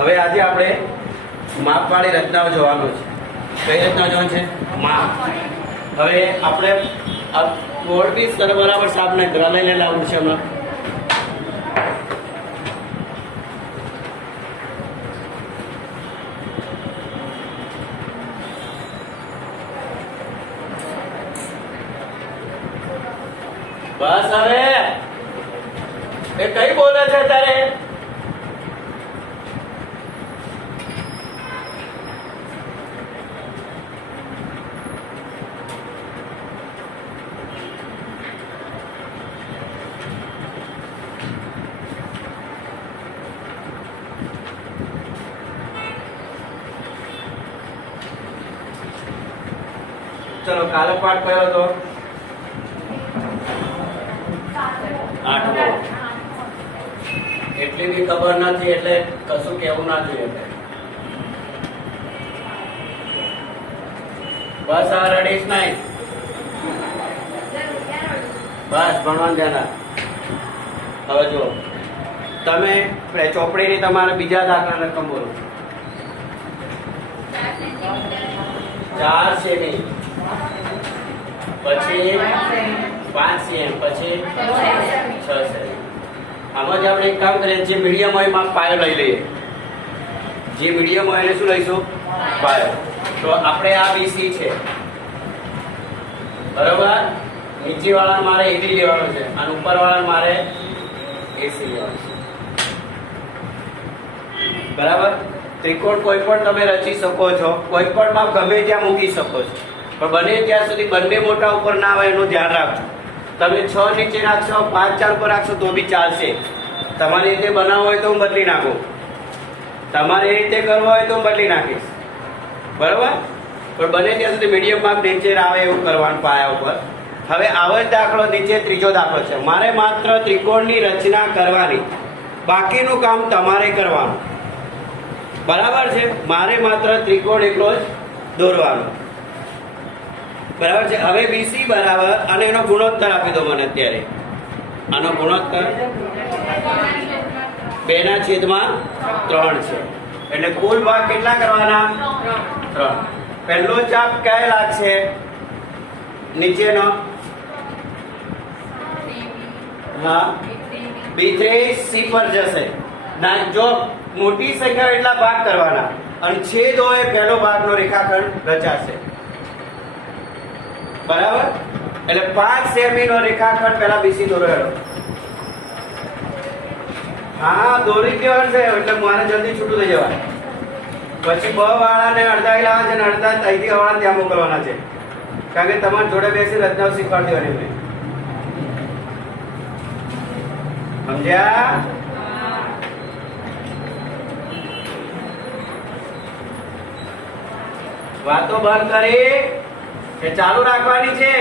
હવે આજે આપણે માપવાળી રચનાઓ જોવાનું છે. કઈ રચના જોવાની છે? માપ. હવે આપણે આ બોર્ડ પીસ બરાબર સાફ નહીં કરવા લઈને લાવવું છે હમણાં. બસ હવે એ કઈ બોલે છે તારે? ચલો કાલે પાઠ કયો હતો? 8મો. એટલી બી ખબર નથી એટલે કશું કેવું ના જોઈએ. બસ આ રડીશ નહીં. બસ ભણવાનું ધ્યાન રાખ. હવે જો તમે ચોપડીની તમારે બીજા દાખલા રકમ બોલો. 4 સેમી, પછી 5 સેમી, પછી 6 સેમી. આમાં જ આપણે એક કામ કરીએ, જે મીડિયમ હોય એમાં પાયો લઈ લઈએ. જે મીડિયમ હોય એને શું લઈશું? પાયો. તો આપણે આ BC છે બરોબર. નીચે વાળા મારે AD લેવાનો છે અને ઉપર વાળા મારે AC લેવાનો છે બરાબર. ત્રિકોણ કોઈ પણ તમે રચી શકો છો, કોઈ પણ માપ ગમે ત્યાં મૂકી શકો છો, પણ બને ત્યાં સુધી બંને મોટા ઉપર ના આવે એનું ધ્યાન રાખજો. તમે 6 નીચે રાખશો, 5 4 પર રાખશો તો બી ચાલશે. તમારી રીતે બનાવવો હોય તો હું બદલી નાખું, તમારી રીતે કરવો હોય તો હું બદલી નાખીશ બરોબર. પણ બને ત્યાં સુધી મીડિયમ માપ નીચે આવે એવું કરવાનું પાયા ઉપર. હવે આવો જ દાખલો નીચે ત્રીજો દાખલો છે. મારે માત્ર ત્રિકોણની રચના કરવાની, બાકીનું કામ તમારે કરવાનું બરાબર છે. મારે માત્ર ત્રિકોણ એકલો જ દોરવાનો બરાબર છે. હવે BC બરાબર અને એનો ગુણોત્તર આપી દો મને અત્યારે. આનો ગુણોત્તર 2/3 છે. એટલે કુલ ભાગ કેટલા કરવાના? 3. પહેલો ચાપ ક્યાં લાગશે? નીચેનો. હા, B3 C પર જશે ના. જો મોટી સંખ્યા એટલા ભાગ કરવાના અને છેદ હોય પહેલો ભાગનો રેખાખંડ રચાશે બરાબર. એટલે 5 સેમી નો રેખાખંડ પહેલા BC દોરેલો. હા દોરી ગયો છે એટલે મારે જલ્દી છૂટું થઈ જવાય. પછી બ વાળાને અડધા લાવવા છે અને અડધા ત્યાંથી વાળા ત્યાં મોકલવાના છે, કારણ કે તમારી જોડે બેસી રચનાઓ શીખવાડી દેવાની મેં. સમજ્યા? વાતો બંધ કરી કે ચાલુ રાખવાની છે?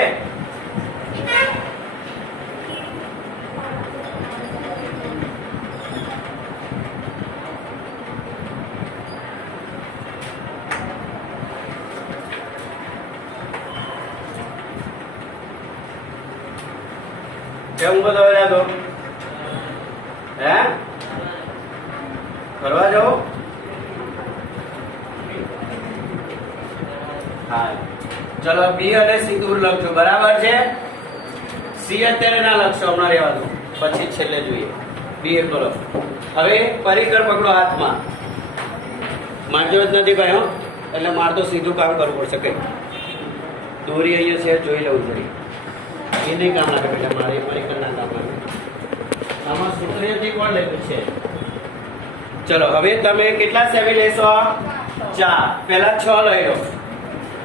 કેમ બધો તો હે ફરવા જાઓ? હા ચલો B અને C દૂર લખજો બરાબર છે. C અત્યારે ના લખશો, હમણાં રહેવા દો, પછી છેલ્લે જોઈએ. B એકલો લખો. હવે પરિકર પકડો હાથમાં. મારજો જ નથી ભાઈ, એટલે મારે તો સીધું કામ કરવું પડશે. કઈ દોરી અહીંયા છે જોઈ લેવું જોઈએ. એ નહીં કામ લાગે બેટા, મારે પરિકર ના કામ લાગે. આમાં સૂત્રથી કોણ લખ્યું છે? ચલો હવે તમે કેટલા સેમી લેશો? 4. પહેલા 6 લઈ લો.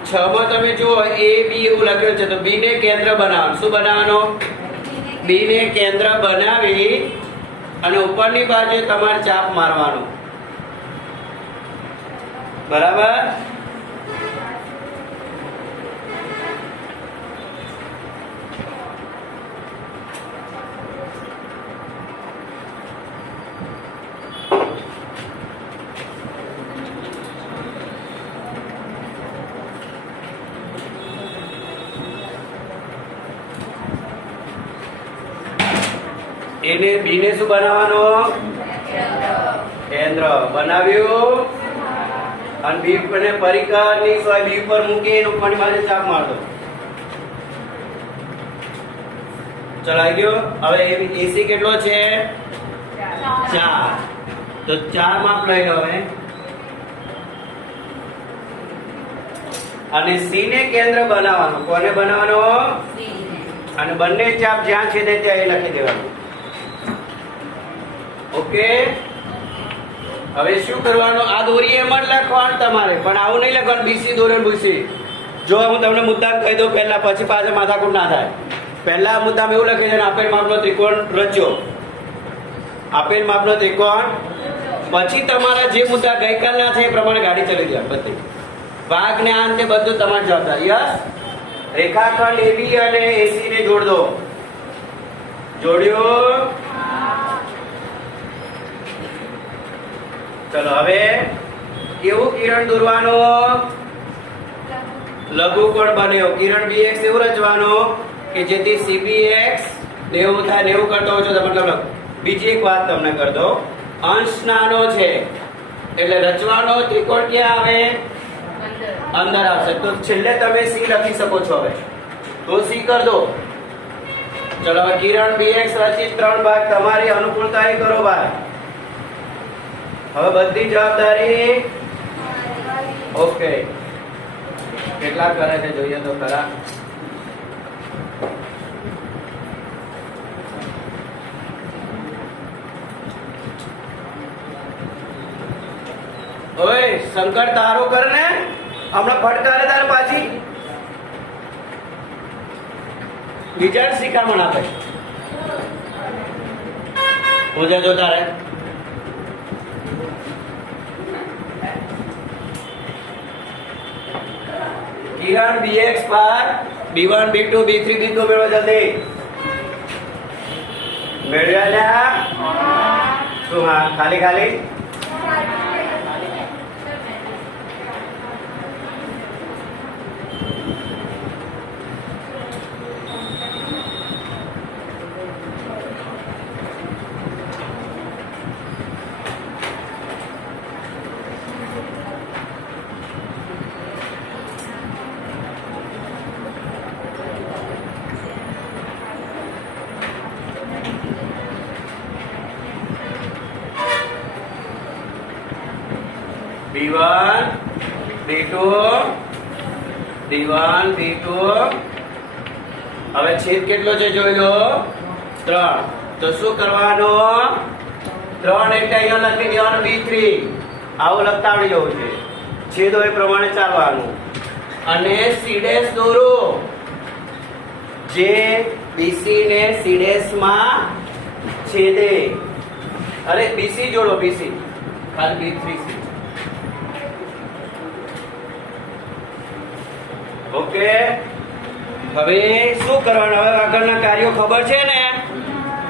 6 માં તમે જુઓ A B એવું લખ્યું છે, તો B ને કેન્દ્ર બનાવવાનું. શું બનાવવાનું? B ને કેન્દ્ર બનાવી અને ઉપરની બાજુ તમારે ચાપ મારવાનું બરાબર. એને બી ને શું બનાવવાનો? કેન્દ્ર. કેન્દ્ર બનાવ્યું અને બી અને પરિકરની સોય બી પર મૂકી એનું પાણી મારે ચાપ માર દો. ચલાઈ ગયો. હવે એસી કેટલો છે? 4. તો 4 માપ લઈ લો હવે. અને સી ને કેન્દ્ર બનાવવાનું. કોને બનાવવાનો? અને બંને ચાપ જ્યાં છે ત્યાં એ લખી દેવાનું. ઓકે. હવે શું કરવાનું? આ દોરી એમ જ લખવાનું તમારે, પણ આવું નહીં લખવાનું બીસી દોરે બીસી. જો હું તમને મુદ્દા કહી દઉં પહેલા, પછી પાછળ માથાકૂટ ના થાય. પહેલા મુદ્દામાં એવું લખે છે આપેલ માપનો ત્રિકોણ રચ્યો. આપેલ માપનો ત્રિકોણ. પછી તમારા જે મુદ્દા ગઈકાલના છે એ પ્રમાણે ગાડી ચલી જાય બધી. ભાગ ને આ તે બધું તમારી જવાબદારી. યસ. રેખાખંડ એબી અને એસી ને જોડ દો. જોડ્યો? ચલો હવે કેવું કિરણ દોરવાનો? લઘુકોણ બન્યો. કિરણ બીએક્સ એવું રચવાનો કે જેથી સીબીએક્સ 90 થાય. 90 કરતો હોય તો મતલબ. બીજી એક વાત તમને કરી દો, અંશ નાનો છે એટલે રચવાનો ત્રિકોણ ક્યાં આવે? અંદર આવશે. તો છેલ્લે તમે સી લખી શકો છો. હવે તો સી કર દો. ચલો હવે કિરણ બીએક્સ રચિત 3 ભાગ તમારી અનુકૂળતા કરો ભાઈ. હવે બધી જવાબદારી ઓકે. કેટલા કરે છે જોઈએ તો ખરા. ઓય શંકર તારો કર ને, હમણાં ફટકારે તારે પાછી બીજા શિખામણ આપે. હું જો તારે કિરણ બીએક્સ પર B1 B2 B3 B2 મેળવો જલ્દી. મેળવ્યા લ્યા? શું? હા ખાલી ખાલી. B1 B2 B1 B2. હવે છેદ કેટલો છે જોઈ લો? 3. તો શું કરવાનું? 3 એટલે અહીંયા લખી દેવાનું B3. આવું લખતા આવડી જવું છે. છેદો એ પ્રમાણે ચાલવાનું. અને C' દોરો. જે BC ને C' માં છેદે. અરે BC જોડો. BC ખાલી B3C. ઓકે. હવે શું કરવાનું? હવે આગળના કાર્યો ખબર છે ને?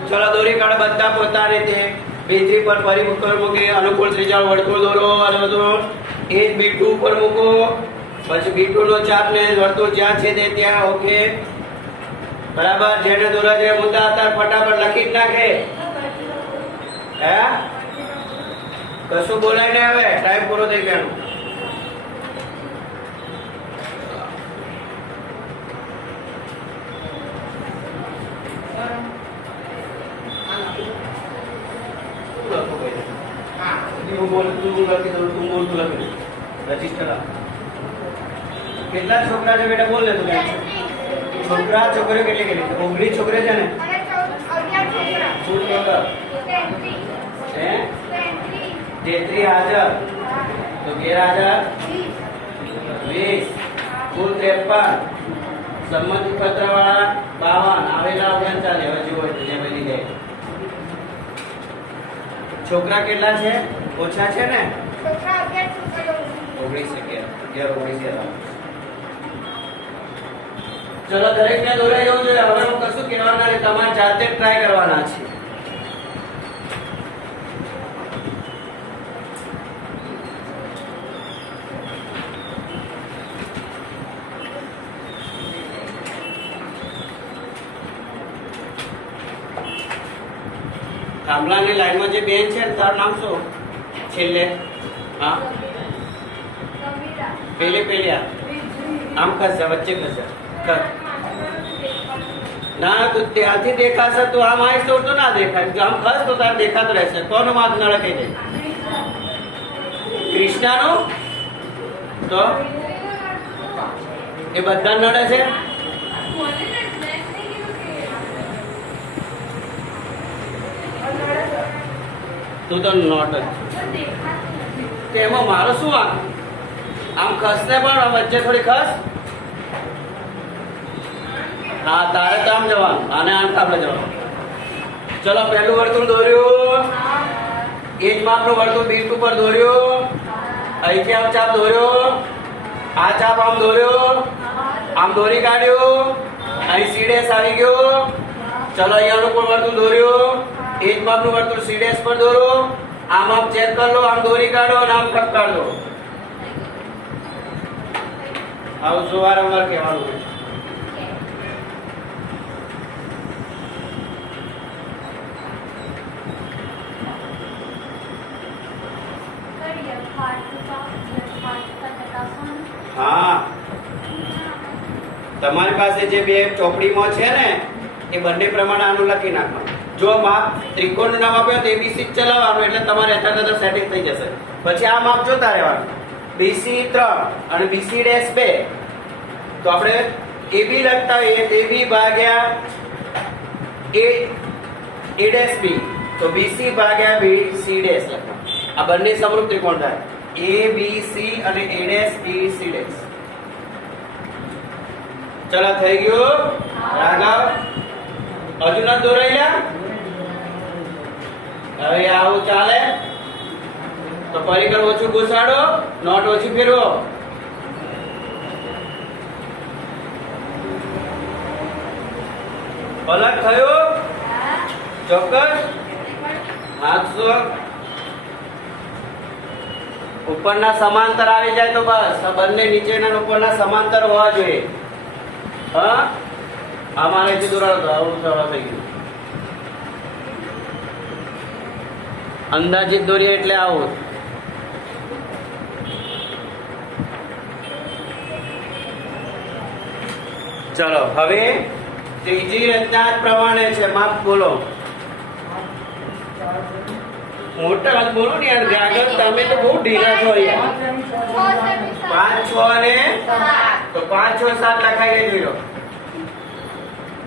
ચલો દોરી કાઢો બધા પોતાને. તે B3 પર પરિપૂર્ણ મૂકી અનુકૂળ ત્રિજ્યા વર્તુળ દોરો. અને એ B2 પર મૂકો. પછી B2 નો ચાપ ને વર્તુળ જ્યાં છે તે ત્યાં. ઓકે બરાબર. જેને દોરા જે મુદ્દા હતા ફટાફટ લખી જ નાખે. હે કશું બોલાય ને? હવે ટાઈમ પૂરો થઈ ગયો. કેટલા છોકરા છે બેટા? બોલ ને તું. છોકરા છોકરીઓ કેટલી કેટલી? 19 છોકરી છે ને? હે 33 હાજર. તો ગેરહાજર 20. કુલ 53. સંમતિ પત્ર વાળા 52. આવેલા 39. હવે જુઓ જે બની જાય. છોકરા કેટલા છે? ઓછા છે ને? 19 ચલો દરેક ને દોરાઈ જવું જોઈએ. હવે હું કશું કહેવાના નથી, તમારે જાતે ટ્રાય કરવાના છે. થાંભલાની લાઈનમાં જે બેન છે તારું નામ શું? છેલ્લે હા પેલી આમ ખસજા વચ્ચે ખસજા ના તું ત્યાંથી દેખાશે તો આમ આવીશ તો ના દેખાય આમ ખસ તો તારે દેખાતો રહેશે કોનો માપ નડે કઈ દે કૃષ્ણાનો તો એ બધા નડે છે તું તો નોટ જ એમાં મારો શું વાંક આમ ખસને પણ વચ્ચે થોડી ખસ હા તારે તો આમ જવાનું આને આમ આપણે જવાનું ચલો પહેલું વર્તુળ દોર્યું એ જ માપનું વર્તુળ બીજ ઉપર દોર્યું અહીંથી આમ ચાપ દોર્યો આ ચાપ આમ દોર્યો આમ દોરી કાઢ્યું અહીં સીડેસ આવી ગયો ચલો અહીંયાનું પણ વર્તુળ દોર્યું એ જ માપનું વર્તુળ સીડેસ પર દોરો આમ આમ ચેક કરી લો આમ દોરી કાઢો અને આમ કટ કાઢ દો આવું જો વારંવાર કહેવાનું હોય હા તમારી પાસે જે બે ચોપડીમાં છે ને એ બંને પ્રમાણે આનું લખી નાખવાનું જો માપ ત્રિકોણનું નામ આપ્યો તો એબીસી ચલાવવાનું એટલે તમારે યથાર્થ સેટિંગ થઈ જશે પછી આ માપ જોતા રહેવાનું બીસી 3 અને બીસી ડેશ 2 તો આપણે એબી લખતા હોઈએ એબી ભાગ્યા એ ડેશ બી તો બીસી ભાગ્યા બીસી ડેશ લખવાનું આ બંને સમરૂપ ત્રિકોણ થાય એ બી સી અને A dash B C dash ચલો થઈ ગયું રાઘવ હજુ ન દોરાયેલા હવે આવું ચાલે તો પરિકર ઓછું ઘુસાડો નોટ ઓછી ફેરવો અલગ થયો ચોક્કસ હાથસો ઉપરના સમાંતર આવી જાય તો બસ બંને નીચેના ઉપરના સમાંતર હોવા જોઈએ હા અમારે જે દોરાડો આવું સરળ થઈ ગયું અંદાજિત દોરીએ એટલે આવું ચલો હવે ત્રીજી રચના પ્રમાણે છે માપ બોલો મોટા વાત બોલો ને યાર જાગર તમે તો બહુ ઢીલા છો યાર 5 6 અને તો 5 6 7 લખાઈ ગઈ જોઈ લો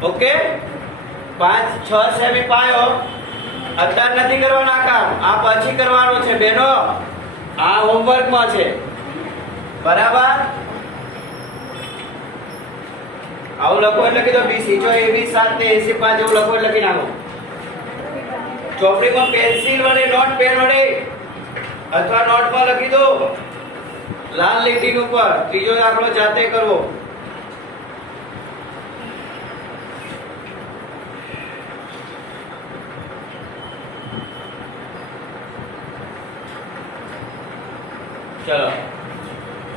ઓકે 5 6 સેમી પાયો અત્યારે નથી કરવાના કામ આ પછી કરવાનું છે બેનો આ હોમવર્ક માં છે બરાબર આવું લખો એટલે કીધું બીસી જો એબી 7 ને એસી 5 એવું લખો એટલે લખી નાખો ચોપડીમાં પેન્સિલ વડે નોટ પેન વડે અથવા નોટમાં લખી દો લાલ લીટી ઉપર ત્રીજો દાખલો જાતે કરવો ચલો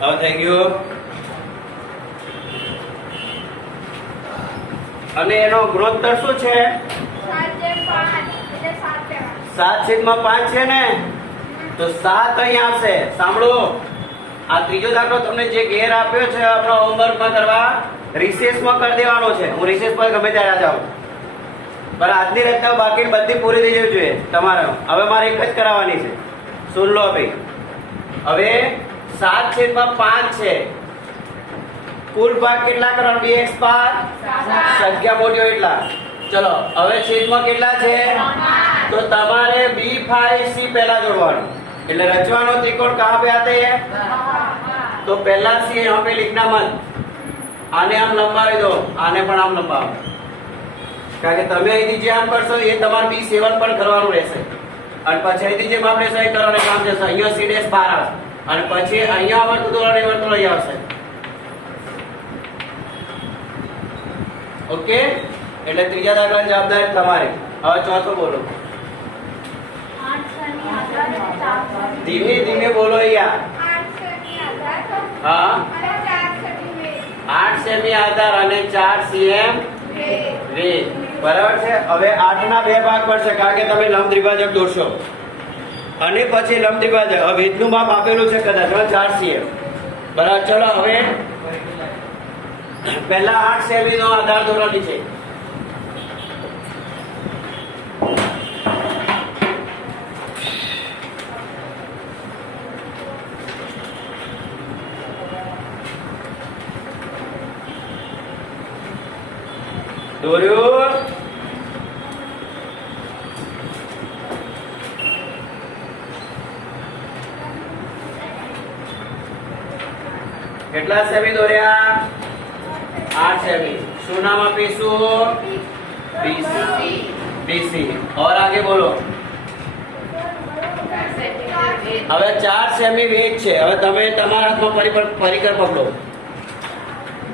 હવે થઈ ગયું અને એનો ગુણોત્તર શું છે 7/5 છે ને તો 7 અહીં આવશે સાંભળો આ ત્રીજો દાખલો તમને જે ઘેર આપ્યો છે આપણો હોમવર્કમાં કરવા રિસેસમાં કરી દેવાનો છે હું રિસેસ પર ગમે ત્યારે આ જાઉં પણ આજની રચના બાકી બધી પૂરી થઈ જવી જોઈએ તમારે હવે મારે એક જ કરાવવાની છે સુન લો ભાઈ હવે 7/5 છે કુલ ભાગ કેટલા કરવાનો bx ભાગ સંખ્યા મોટી હોય એટલા ચલો હવે છેદમાં કેટલા છે तो તમારે b5c પહેલા જોડવાનું એટલે રચવાનો ત્રિકોણ कहां पे आते हैं तो पहला c यहां पे लिखना मत આને આમ લંબાવી દો આને પણ આમ લંબાવો કારણ કે તમે અહીંથી જે આમ કરશો એ તમારે b7 પણ કરવાનું રહેશે અને પછી અહીંથી જે માપ લેશો એ કરવાનું કામ જશે અહીંયા c' બહાર આવશે અને પછી અહીંયા વર્તુળ દોરવાની વર્તુળ અહીં આવશે ઓકે એટલે ત્રીજા દાખલાની જવાબદારી તમારી હવે ચોથો બોલો ધીમે ધીમે બોલો યાર 8 સેમી આધાર અને 4 cm રેત બરાબર છે હવે 8 ના બે ભાગ પડશે કારણ કે તમે લંબ દ્વિભાજક દોરશો અને પછી લંબ દ્વિભાજક. હવે વેધનું માપ આપેલું છે કદાચ 4 cm. બરાબર. ચલો હવે પહેલા 8 સેમી નો આધાર દોરો નીચે. દોર્યું. કેટલા સેમી દોર્યા? 8 સેમી. શું નામ આપીશું? બીસી. બીસી. और आगे बोलो. હવે 4 સેમી વેગ છે. હવે તમે તમારા હાથમાં પરિકર પકડો.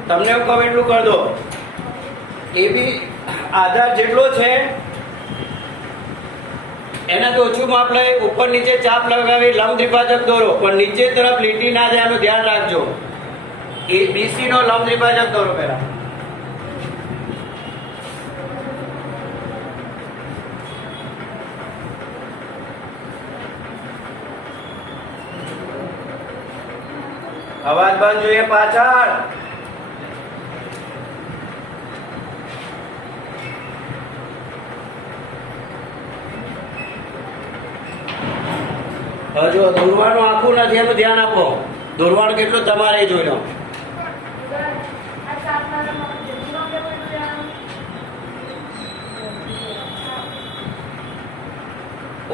તમને હું કહું એટલું કરી દો. એ બી આધાર જેટલો છે એનાથી ઓછું માપ લઈ ઉપર નીચે ચાપ લગાવી લંબ દ્વિભાજક દોરો, પણ નીચે તરફ લીટી ના જાય એનું ધ્યાન રાખજો. એ બીસી નો લંબ દ્વિભાજક દોરો પહેલા. અવાજ બંધ જોઈએ પાછળ. જો દોરવાનું આખું નથી એનું ધ્યાન આપો. દોરવાનું કેટલું તમારે જોઈ લો.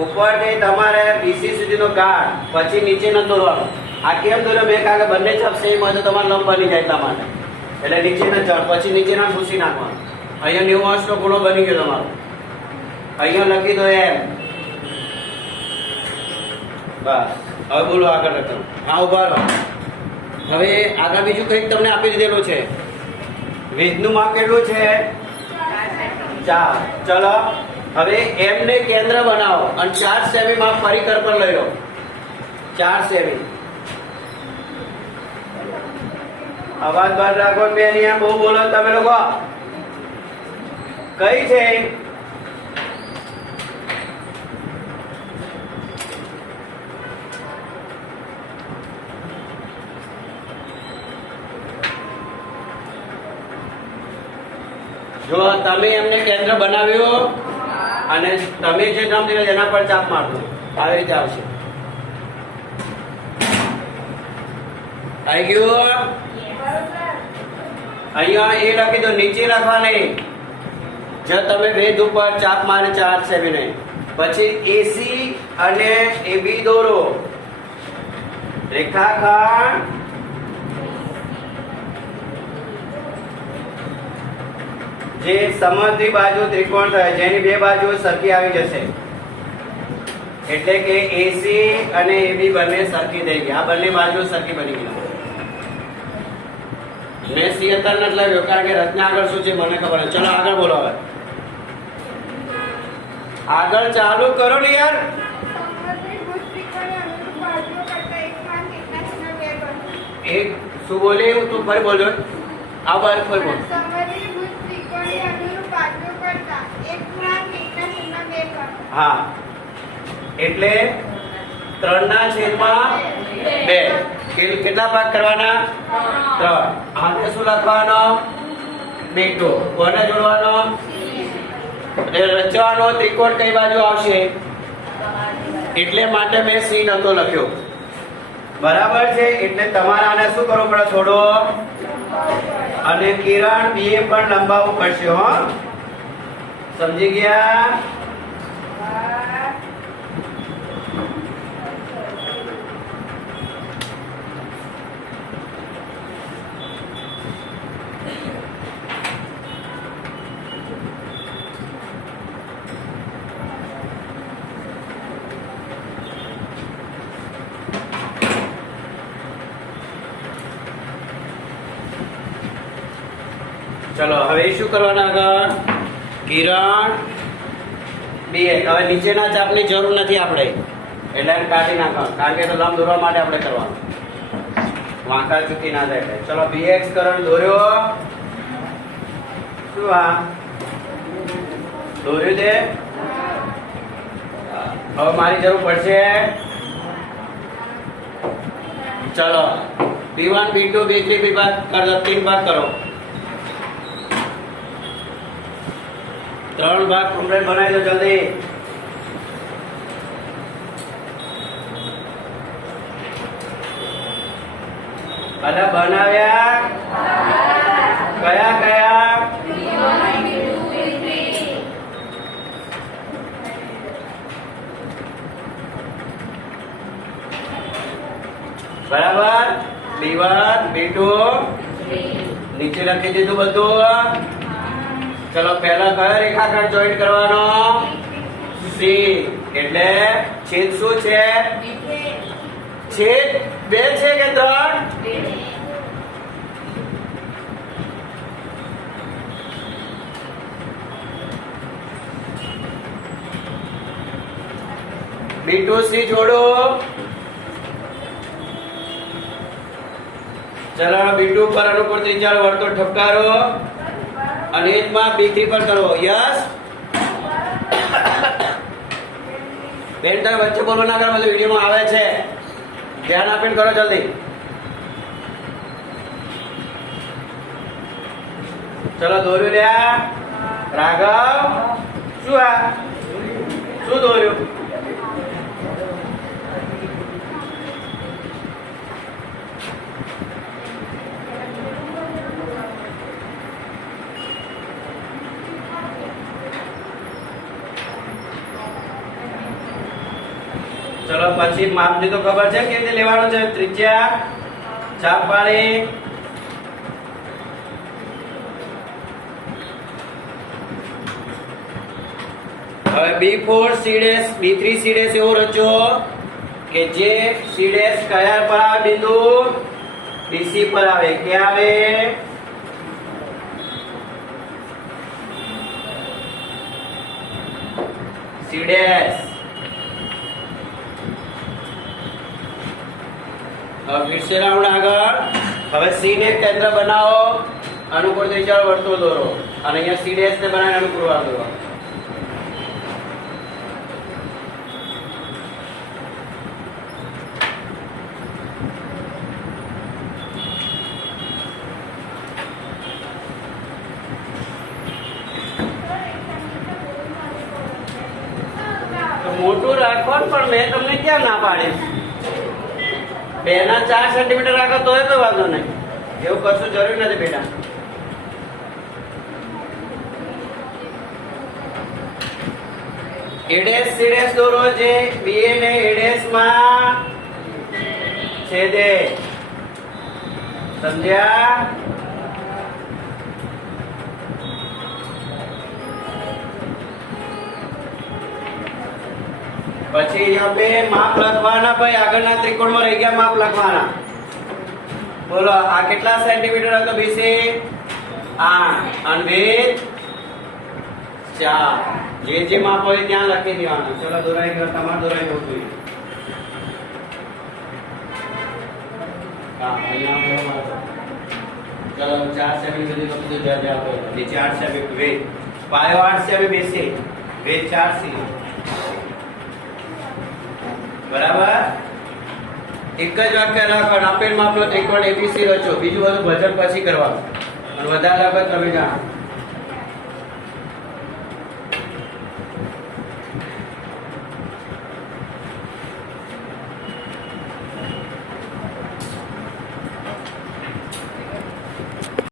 ઉપરથી તમારે બીસી સુધીનો ગાઢ, પછી નીચે ન દોરવાનું. આ કેમ દોર્યો? મેં કારણ કે બંને ચાપ સેમ હોય તો તમારે લંબ બની જાય તમારે. એટલે નીચેના ચડ, પછી નીચેના ભૂસી નાખવાનું. અહીંયા 90 અંશનો ખૂણો બની ગયો તમારો. અહીંયા લખી દો એમ. બસ. હવે બોલો આગળ લખો. હા, ઉભા રહો. હવે આગળ બીજું કંઈક તમને આપી દીધેલું છે. વેધનું માપ કેટલું છે? 4. ચલો હવે એમને કેન્દ્ર બનાવો અને 4 સેમી માપ પરિકર પર લઈ લો. 4 સેમી. અવાજ બંધ રાખો. બેન અહીંયા બહુ બોલો તમે લોકો. કઈ છે? જો તમે એમને કેન્દ્ર બનાવ્યું અને તમે જે નામ દીધું એના પર ચાપ મારજો. આવી રીતે આવશે. આવી ગયું? અહીંયા એ લખી દો, નીચે રાખવાની. જો તમે વેધ ઉપર ચાપ મારે 4 સેમી ને પછી એસી અને એબી દોરો. રેખાખંડ જે સમદ્વિ બાજુ ત્રિકોણ થાય, જેની બે બાજુ સરખી આવી જશે. એટલે કે એસી અને એબી બંને સરખી થઈ ગઈ. આ બંને બાજુ સરખી બની ગઈ. મેં 76 નથી લાવ્યો કારણ કે રચના આગળ શું છે મને ખબર નથી. ચલો આગળ બોલો. હવે આગળ ચાલુ કરો ને યાર. એક શું બોલે તું ફરી બોલજો. આ બાર ફરી બોલ. હા, એટલે 3/2. કેટલા ભાગ કરવાના? 3. આને શું લખવાનો? બેટો. કોને જોડવાનો? રચવાનો ત્રિકોણ કઈ બાજુ આવશે? એટલે માટે મેં સી નતો લખ્યો. બરાબર છે. એટલે તમારે આને શું કરવું પડે? થોડો અને કિરણ બી પણ લંબાવવું પડશે. હો, સમજી ગયા? ચલો હવે શું કરવાના? આગળ કિરણ બી. હવે નીચેના ચાપની જરૂર નથી આપણે, એટલે કાઢી નાખવાનું કારણ કે લંબ દોરવા માટે આપણે કરવાનું. વાંકા ચૂકી ના જાય. ચલો બીએક્સ કરણ દોર્યો. શું આ દોર્યું તે? હવે મારી જરૂર પડશે. ચલો B1 B2 B3 વિભાગ કરો, 3 ભાગ કરો. 3 ભાગ કમ્પ્લીટ બનાવી દો જલ્દી. અને બનાવ્યા કયા કયા? બરાબર. B1 B2 નીચે લખી દીધું બધું. ચલો પહેલા કયો રેખાખંડ જોઈન્ટ કરવાનો? C. એટલે છેદ શું છે? છેદ 2 છે કે 3? B2C જોડો. ચલો B2 પર અનુકૂળ ત્રિજ્યા વર્તુળ ઠપકારો અને એ જ માપ B3 પર કરો. યસ બેન તમે વચ્ચે બોલવા ના કરો, બધું વિડીયોમાં આવે છે. ધ્યાન આપીને કરો જલ્દી. ચલો દોર્યું લ્યા રાઘવ. શું આ શું દોર્યું? ચલો પછી માપની તો ખબર છે કેવી રીતે લેવાનું છે? ત્રિજ્યા છાપ પાડી. હવે B4 C' B3 C' એવો રચો કે જે C' કયા પર આવે? બિંદુ BC પર આવે. ક્યાં આવે? C'. फिर से राउंड આગળ. હવે C ને કેન્દ્ર બનાવો, અનુકૂળ ત્રિજ્યા વર્તુળ દોરો અને અહીંયા C' ને બનાવીને અનુકૂળ વાળ દોરો. મોટું રાખો પણ મેં તમને ક્યાં ના પાડી? 2 ના 4 સેન્ટીમીટર રાખો તોય કોઈ વાંધો નહીં. એવું કશું જરૂર નથી બેટા. A' C' દોરો જે B ને A' માં છેદે. સમજ્યા? પછી અહીંયા બે માપ લખવાના. ભાઈ આગળના ત્રિકોણમાં રહી ગયા માપ લખવાના. બોલો આ કેટલા સેન્ટીમીટર હતો? BC 8 અને વિડ્થ 4. જે માપ હોય ત્યાં લખી દેવાના. ચલો દોરાઈ ગયો. તમારે દોરાઈ ગયું જોઈએ. હા અહીંયા ચલો 4 સેમી સુધી લખી દો. જ્યાં જ્યાં હોય નીચે 8 સેમી વિડ્થ. પાયો 8 સેમી BC વિડ્થ 4 C. બરાબર. એક જ વાક્ય લખો. આપેલ માપનો ત્રિકોણ ABC રચો. બીજું બધું ભજન પછી કરવાનું અને વધારે લખો તમે જાણો.